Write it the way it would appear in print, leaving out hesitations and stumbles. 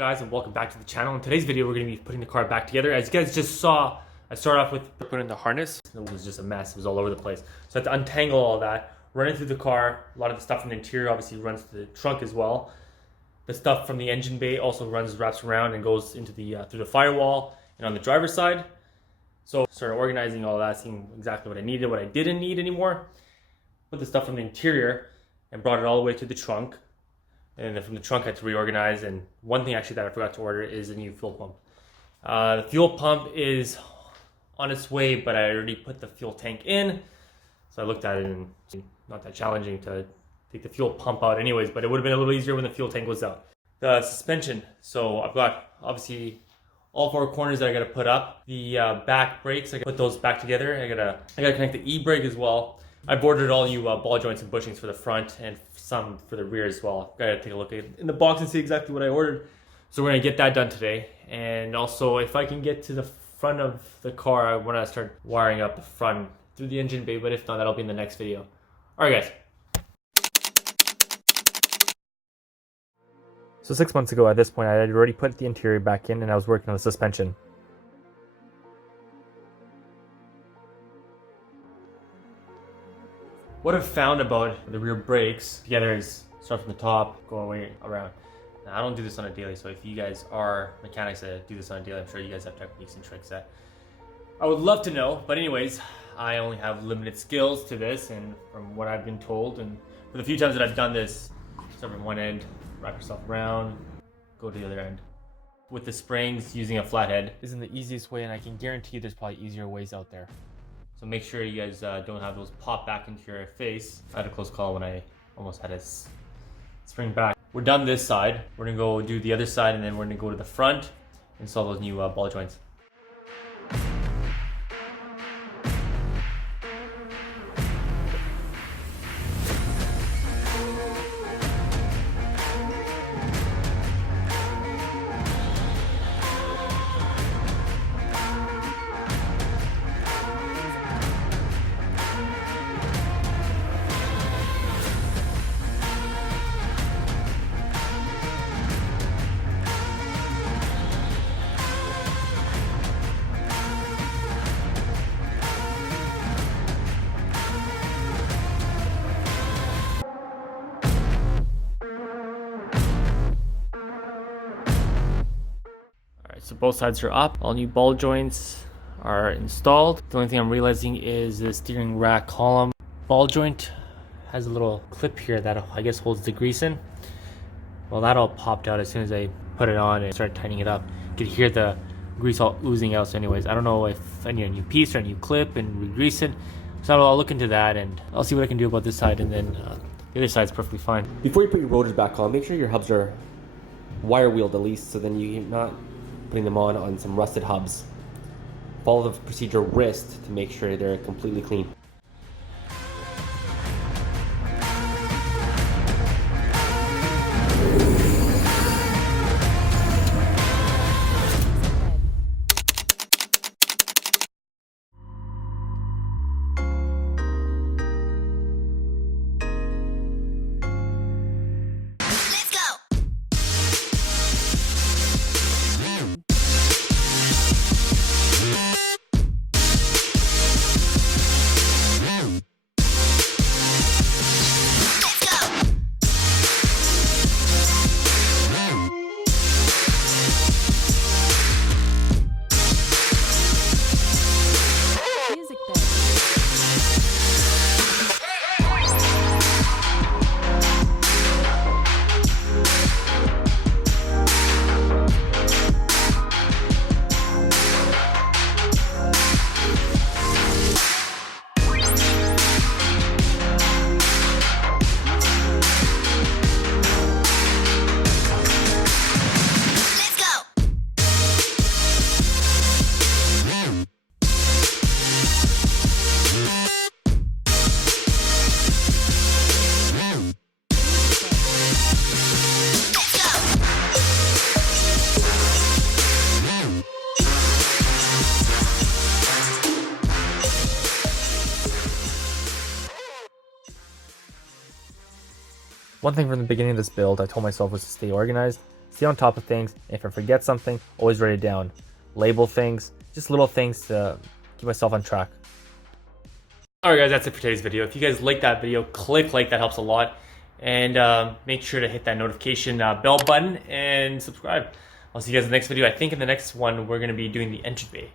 guys, and welcome back to the channel. In today's video we're going to be putting the car back together. As you guys just saw, I started off with putting the harness. It was just a mess. It was all over the place. So I had to untangle all that, run it through the car. A lot of the stuff from the interior obviously runs to the trunk as well. The stuff from the engine bay also wraps around and goes into the through the firewall and on the driver's side. So started organizing all that, seeing exactly what I needed, what I didn't need anymore. Put the stuff from the interior and brought it all the way to the trunk. And then from the trunk I had to reorganize. And one thing actually that I forgot to order is a new fuel pump. The fuel pump is on its way, but I already put the fuel tank in. So I looked at it and it's not that challenging to take the fuel pump out anyways, but it would have been a little easier when the fuel tank was out. The suspension, so I've got obviously all four corners that I gotta put up. The back brakes, I gotta put those back together. I gotta connect the e-brake as well. I've ordered all new ball joints and bushings for the front and some for the rear as well. Gotta take a look in the box and see exactly what I ordered. So we're gonna get that done today. And also, if I can get to the front of the car, I wanna start wiring up the front through the engine bay, but if not, that'll be in the next video. All right, guys. So 6 months ago at this point, I had already put the interior back in and I was working on the suspension. What I've found about the rear brakes together is start from the top, go away around. Now, I don't do this on a daily, so if you guys are mechanics that do this on a daily, I'm sure you guys have techniques and tricks that I would love to know. But anyways, I only have limited skills to this, and from what I've been told, and for the few times that I've done this, start from one end, wrap yourself around, go to the other end. With the springs, using a flathead isn't the easiest way, and I can guarantee you there's probably easier ways out there. So make sure you guys don't have those pop back into your face. I had a close call when I almost had a spring back. We're done this side. We're gonna go do the other side, and then we're gonna go to the front, install those new ball joints. So both sides are up, all new ball joints are installed. The only thing I'm realizing is the steering rack column ball joint has a little clip here that I guess holds the grease in. Well, that all popped out as soon as I put it on and started tightening it up. You could hear the grease all oozing out. So anyways, I don't know if I need a new piece or a new clip and re-grease it. So I'll look into that and I'll see what I can do about this side, and then the other side's perfectly fine. Before you put your rotors back on, make sure your hubs are wire wheeled at least, so then you're not putting them on some rusted hubs. Follow the procedure wrist to make sure they're completely clean. One thing from the beginning of this build I told myself was to stay organized. Stay on top of things. If I forget something, always write it down. Label things, just little things to keep myself on track. Alright guys, that's it for today's video. If you guys like that video, click like, that helps a lot. And make sure to hit that notification bell button and subscribe. I'll see you guys in the next video. I think in the next one, we're going to be doing the engine bay.